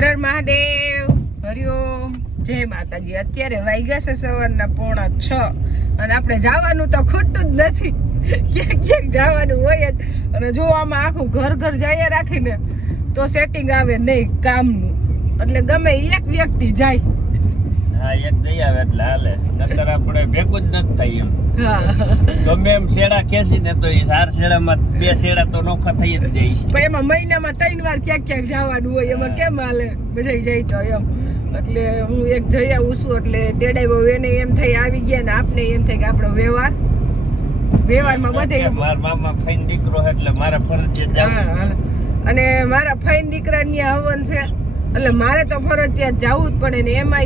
હર હર મહાદેવ, હરિઓમ, જય માતાજી। અત્યારે વાગ્યા છે સવારના 5:45 અને આપણે જવાનું તો ખોટું જ નથી, ક્યાંક જવાનું હોય જ। અને જો આમાં આખું ઘર ઘર જાય રાખીને તો સેટિંગ આવે નહીં કામનું, એટલે ગમે એક વ્યક્તિ જાય, હા એક જઈ આવે એટલે હાલે, નકર આપણે ભેગું જ નથી થાય એમ। ગમે એમ શેડા ખેંચી ને તો એ 4 શેડામાં 2 શેડા તો નોખા થઈ જ જાય છે। પણ એમાં મહિનામાં 3 વાર ક્યાંક જવાનું હોય, એમાં કેમ હાલે બધા જાય તો એમ। એટલે હું એક જઈ આવું છું, એટલે તેડાવ્યો એને એમ થઈ આવી ગયા ને આપને એમ થાય કે આપણો વ્યવહારમાં બધે મારા મામા ફઈન દીકરો એટલે મારા ફરજિયાત જવું, અને મારા ફઈન દીકરાની હવન છે એટલે મારે તો ફરજિયાત જવું જ પડે ને। એમાં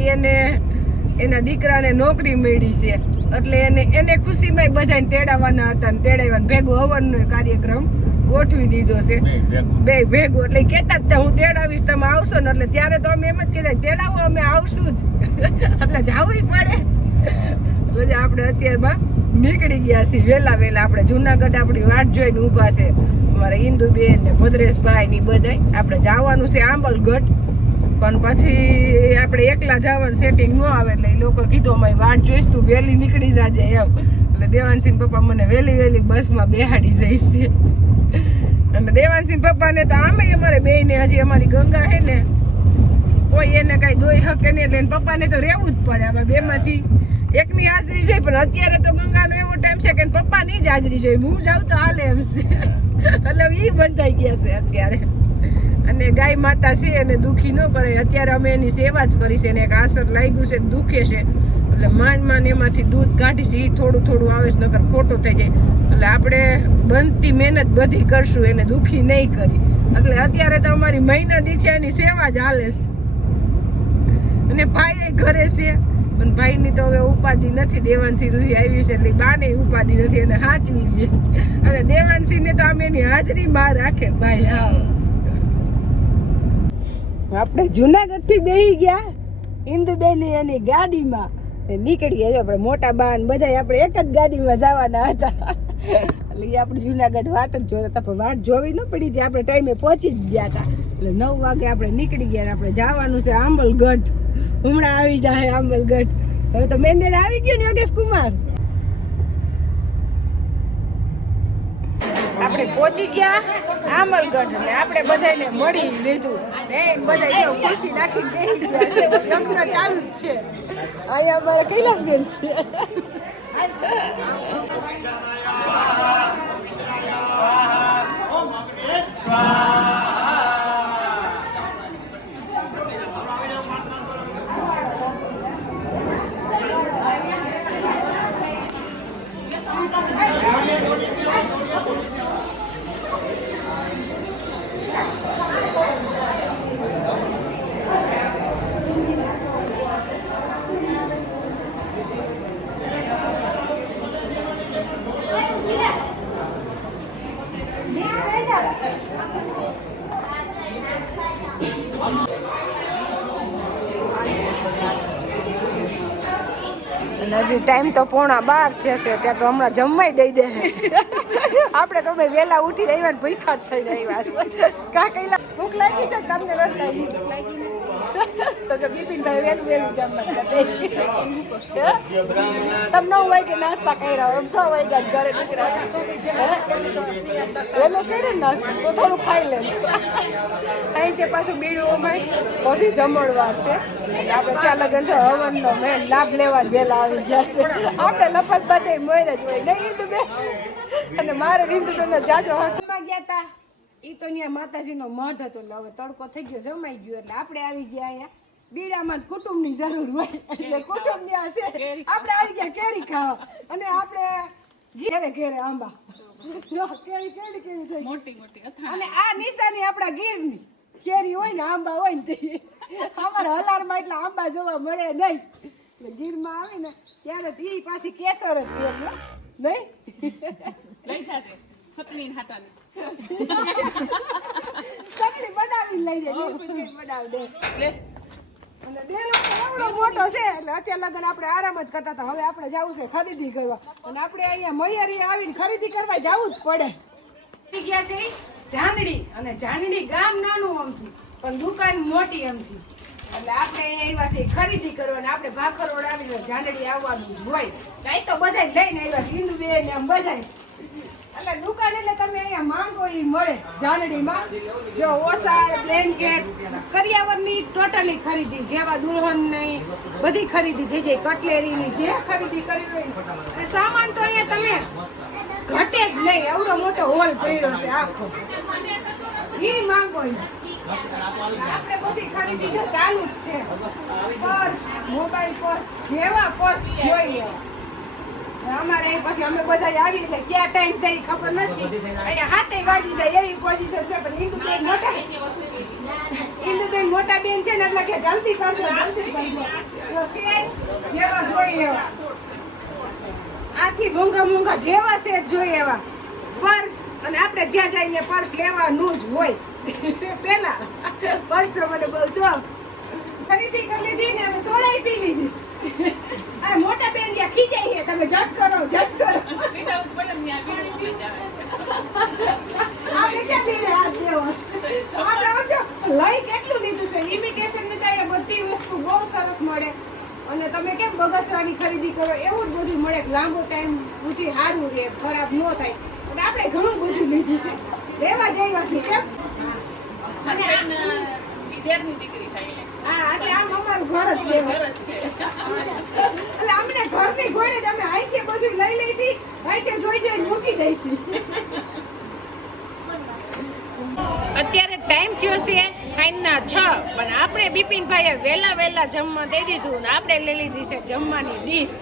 એના દીકરાને નોકરી મળી છે એટલે એને ખુશીમાં બધાને તેડાવવાના હતા ને તેડાવવાનું ભેગું હવનનો કાર્યક્રમ ગોઠવી દીધો છે, બે ભેગું। એટલે કહેતા જ હું તેડાવીશ, તમે આવશો ને? એટલે ત્યારે તો અમે એમ જ કહેતા તેડાવો, અમે આવશું જ, એટલે જવું પડે। એટલે આપણે અત્યારમાં નીકળી ગયા છીએ વહેલા આપણે જુનાગઢ આપણી વાટ જોઈને ઊભા છે, અમારા ઇન્દુબેન ને ભદ્રેશભાઈ ની બધા। આપણે જવાનું છે આંબલગઢ, પણ પછી આપણે એકલા જવાનું સેટિંગ ન આવે એટલે એ લોકો કીધું અમારી વાટ જોઈશ, તું વહેલી નીકળી જાજે એમ। એટલે દેવાનસિંહ પપ્પા મને વહેલી બસમાં બેહાડી જઈશ છે, અને દેવાનસિંહ પપ્પાને તો આમે અમારે બેયને હજી અમારી ગંગા હે ને કોઈ એને કાંઈ દોઈ શકે નહીં, એટલે પપ્પાને તો રહેવું જ પડે। આમાં બેમાંથી એકની હાજરી જોઈએ, પણ અત્યારે તો ગંગાનો એવો ટાઈમ છે કે પપ્પાની જ હાજરી જોઈએ, હું જાઉં તો હાલે એમ છે, એટલે એ બંધાઈ ગયા છે અત્યારે। અને ગાય માતા છે એને દુખી ન કરે, અત્યારે અમે એની સેવા જ કરી છે, એને એક આસર લાગ્યું છે, દુખે છે, એટલે માંડ એમાંથી દૂધ કાઢી છે, એ થોડું આવે છે, નકર ખોટું થઈ જાય। એટલે આપણે બનતી મહેનત બધી કરશું, એને દુખી નહીં કરી, એટલે અત્યારે તો અમારી મહિના દીથી એની સેવા જ હાલે છે। અને ભાઈ ઘરે છે, પણ ભાઈની તો હવે ઉપાધિ નથી, દેવાનસિંહ રૂહી આવી છે એટલે બાને ઉપાધિ નથી, એને હાચવી લે, અને દેવાનસિંહને તો આમ એની હાજરી માં રાખે ભાઈ। હા, આપણે જુનાગઢ થી બેહી ગયા ઇન્દુબેન એની ગાડીમાં નીકળી ગયા। આપણે મોટા બાન બધા આપણે એક જ ગાડીમાં જવાના હતા, એટલે આપણે જુનાગઢ વાટ જ જોતા હતા, પણ વાટ જોવી ન પડી હતી, આપણે ટાઈમે પહોંચી જ ગયા હતા। એટલે 9 વાગે આપણે નીકળી ગયા, આપણે જવાનું છે આંબલગઢ, હમણાં આવી જાય આંબલગઢ। હવે તો મેંદેડ આવી ગયો ને યોગેશ કુમાર, આપણે પહોંચી ગયા આંબલગઢ, ને આપણે બધાને મળી લીધું, બધા ખુરશી નાખીને બેસી ગયા છે, યજ્ઞ ચાલુ જ છે। અહીંયા અમારા કૈલાસબેન છે, હજી ટાઈમ તો 11:15 થશે, ત્યાં તો હમણાં જમવાય દઈ દે। આપણે તો ભાઈ વહેલા ઉઠીને આવ્યા ને ભૂખ્યા જ થઈને આવ્યા છે, કા કઈલા ભૂખ લાગી છે તમને? રસ લાગી તો જો બિપિનભાઈ વહેલું જમવા તમે 9 વાગે નાસ્તા કર્યા, 6 વાગ્યા ઘરે નીકળ્યા, વહેલો કર્યો ને નાસ્તો તો થોડું ખાઈ લેજો। અહીં છે પાછું બીડું અમાય પછી જમણવાર છે, આપણે ત્યાં લગન છે હવનનો મેં લાભ લેવા જ વહેલા આવી ગયા છે। આપણે લપક બધે મોર જ હોય નહીં તો બે, અને મારે રીંદુ તમને જાજો હાથમાં ગયા હતા, એ તો ત્યાં માતાજીનો મઢ હતો, એટલે હવે તડકો થઈ ગયો, જમાઈ ગયો, એટલે આપણે આવી ગયા અહીંયા બીડામાં કુટુંબની જરૂર હોય, એટલે કુટુંબ ત્યાં છે, આપણે આવી ગયા કેરી ખાવા, અને આપણે ઘેરે આંબા કેરી કેવી થઈ મોટી, અને આ નિશાની આપણા ગીરની કેરી હોય ને આંબા હોય ને તે અમારા હલારમાં એટલે આંબા જોવા મળે નહીં, એટલે ગીરમાં આવે ને ત્યારે એ પાછી કેસર જ કેરી નહીં લઈ જાજો, ચટણી હાટાની ચટણી બનાવી લઈ જાય, બનાવી દે અને ડેરો એવડો મોટો છે, એટલે અત્યારે લગન આપણે આરામ જ કરતા હતા, હવે આપણે જવું છે ખરીદી કરવા, અને આપણે અહીંયા મૈયારી આવીને ખરીદી કરવા જવું જ પડે। ગયા છે જાનડી, અને જાનડી ગામ નાનું આમથી, પણ દુકાન મોટી એમથી એટલે આપણે અહીંયા આવ્યા છીએ ખરીદી કરવાની. આપણે ભાખરવડ આવીને જાનડી આવવાનું જ હોય. અહીં તો બધા લઈને આવ્યા છે હિન્દુબેન એમ બધા. એટલે દુકાન એટલે તમે અહીંયા માંગો એ મળે જાનડીમાં. જો ઓસાળ, બ્લેન્કેટ, કરિયાવરની ટોટલી ખરીદી, જેવા દુલ્હનની બધી ખરીદી, જે કટલેરીની જે ખરીદી કરવી હોય. અને સામાન તો અહીંયા તમે ઘટે જ નહીં, એવડો મોટો હોલ ભર્યો છે આખો. જી માંગો આપણે બધી ખરીદી જો ચાલુ જ છે. પર્સ, મોબાઈલ પર્સ, જેવા પર્સ જોઈએ. અમારે અહીં પછી અમે બધા આવી એટલે ક્યાં ટાઈમ છે ખબર નથી. અહીંયા હાથે વાગી જાય એવી પોઝિશન છે. પણ હિન્દુબેન મોટા બેન છે ને એટલે કે જલ્દી કરજો જલ્દી કરજો. તો સેટ જેવા જોઈએ એવા, આથી મોંઘા જેવા સેટ જોઈએ એવા પર્સ. અને આપણે જ્યાં જઈને પર્સ લેવાનું જ હોય. પેલા પર્સ નો મને બહુ શોખ. ખરીદી કરી લીધી ને અમે સોડાઈ પી લીધી. અરે મોટા બેન યા ખીજાઈ છે, તમે ઝટ કરો ઝટ કરો. આપણે ક્યાં બીડે હાથ દેવો. આપણે લઈ કેટલું લીધું છે ઇમિટેશન ની. તો બધી વસ્તુ બહુ સરસ મળે. અને તમે કેમ બગસરાની ખરીદી કરો એવું જ બધું મળે. લાંબો ટાઈમ સુધી સારું રહે, ખરાબ ન થાય. અને આપણે ઘણું બધું લીધું છે. લેવા જઈવા છે કેમ. અને વિદ્યાર્થી દીકરી થાય. હા, એટલે આમ અમારું ઘર જ છે. એટલે અમને ઘરની ઘોડે જ અમે અહીંથી બધું લઈ લઈશી, અહીંથી જોઈ મૂકી દઈશી. અત્યારે ટાઈમ થયો છે સાંજના 6, પણ આપણે બિપિનભાઈએ વહેલા જમવા દઈ દીધું ને આપણે લઈ લીધી છે જમવાની ડીશ.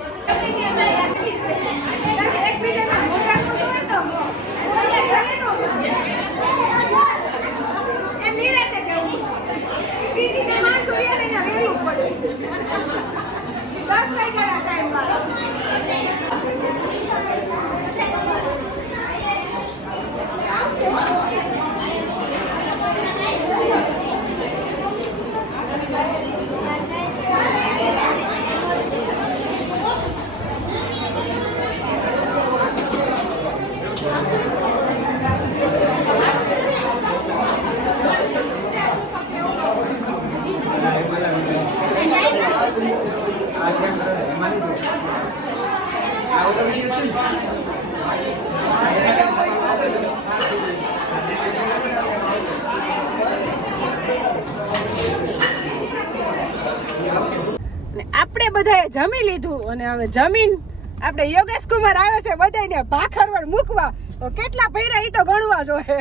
આપણે બધાએ જમી લીધું અને હવે જમીન આપણે યોગેશ કુમાર આવે છે બધાને ભાખરવડ મૂકવા. કેટલા ભૈરા ઈ તો ગણવા જોઈએ.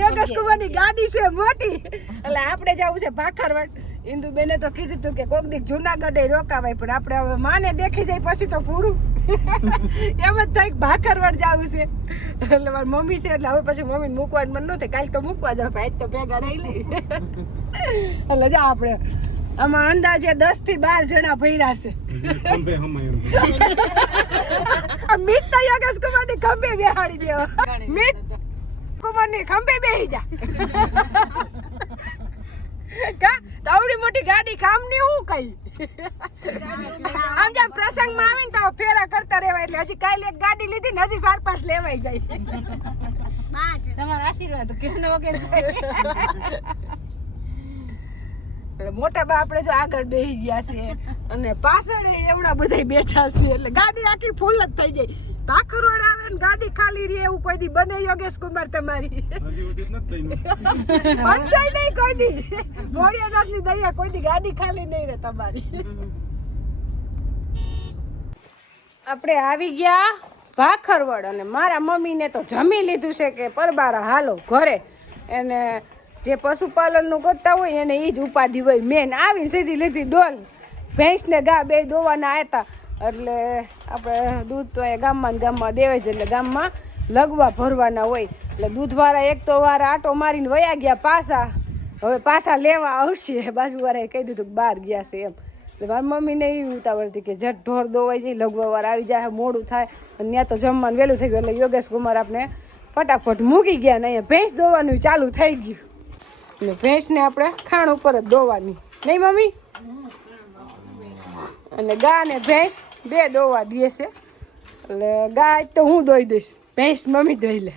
યોગેશ કુમારની ગાડી છે મોટી એટલે આપણે જવું છે ભાખરવડ. ઇન્દુબેને તો કીધું હતું કે કોક દીક જુનાગઢે રોકાવાય, પણ આપણે હવે માને દેખી જાય પછી તો પૂરું. એમ જ થાય ભાખરવડ જવું છે. એટલે મારી મમ્મી છે એટલે હવે પછી મમ્મીને મૂકવાનું મન ન થાય. કાલે તો મૂકવા જાવ, આજ તો ભેગા રહી લઈ. એટલે જા આપણે આમાં અંદાજે 10 થી 12 જણા ભર્યા છે. મિત તો યોગેશ કુમાર ની ખંભે બેહાડી દેવો. મિત કુમાર ની ખંભે બેહી જા. કા તાવડી મોટી ગાડી કામ ની હું કઈ. આમ જેમ પ્રસંગમાં આવીને તો ફેરા કરતા રહેવાય. એટલે હજી કાલે એક ગાડી લીધી ને હજી 4-5 લેવાઈ જાય. તમારા આશીર્વાદ કેનો વગેરે મોટા બા આપણે જો આગળ બેસી ગયા છે અને પાછળ એવડા બધા બેઠા છે. એટલે ગાડી આખી ફૂલ જ થઈ જાય. ભાખરવડ આવે ને ગાડી ખાલી રહે એવું કોઈ દી બને યોગેશ કુમાર તમારી? બનશે નહીં કોઈ દી. ભોળિયાનાથની દયા કોઈ દી ગાડી ખાલી નહીં રહે તમારી. આપણે આવી ગયા ભાખરવડ અને મારા મમ્મીને તો જમી લીધું છે કે પરબારા હાલો ઘરે. એને જે પશુપાલનનું કરતા હોય એને એ જ ઉપાધિ હોય મેન. આવીને સીધી લીધી ડોલ. ભેંસને ગા બે દોવાના આવ્યા એટલે આપણે દૂધ તો એ ગામમાં દેવાય છે. એટલે ગામમાં લગવા ભરવાના હોય એટલે દૂધવાળા એક તો વાર આટો મારીને વયા ગયા પાછા. હવે પાછા લેવા આવશે. બાજુવાળાએ કહી દીધું કે બહાર ગયા છે એમ. એટલે મારી મમ્મીને એવી ઉતાવળ હતી કે જટ ઢોર દોવાઈ જાય, લગવાવાર આવી જાય, મોડું થાય અને ત્યાં તો જમવાનું વહેલું થઈ ગયું. એટલે યોગેશ કુમાર આપણે ફટાફટ મૂકી ગયા ને અહીંયા ભેંસ દોવાનું ચાલુ થઈ ગયું. એટલે ભેંસને આપણે ખાણ ઉપર જ દોવાની નહીં મમ્મી. અને ગા ને ભેંસ બે દોવા દે છે. એટલે ગાય તો હું દોઈ દઈશ, ભેંસ મમ્મી દોઈ લે.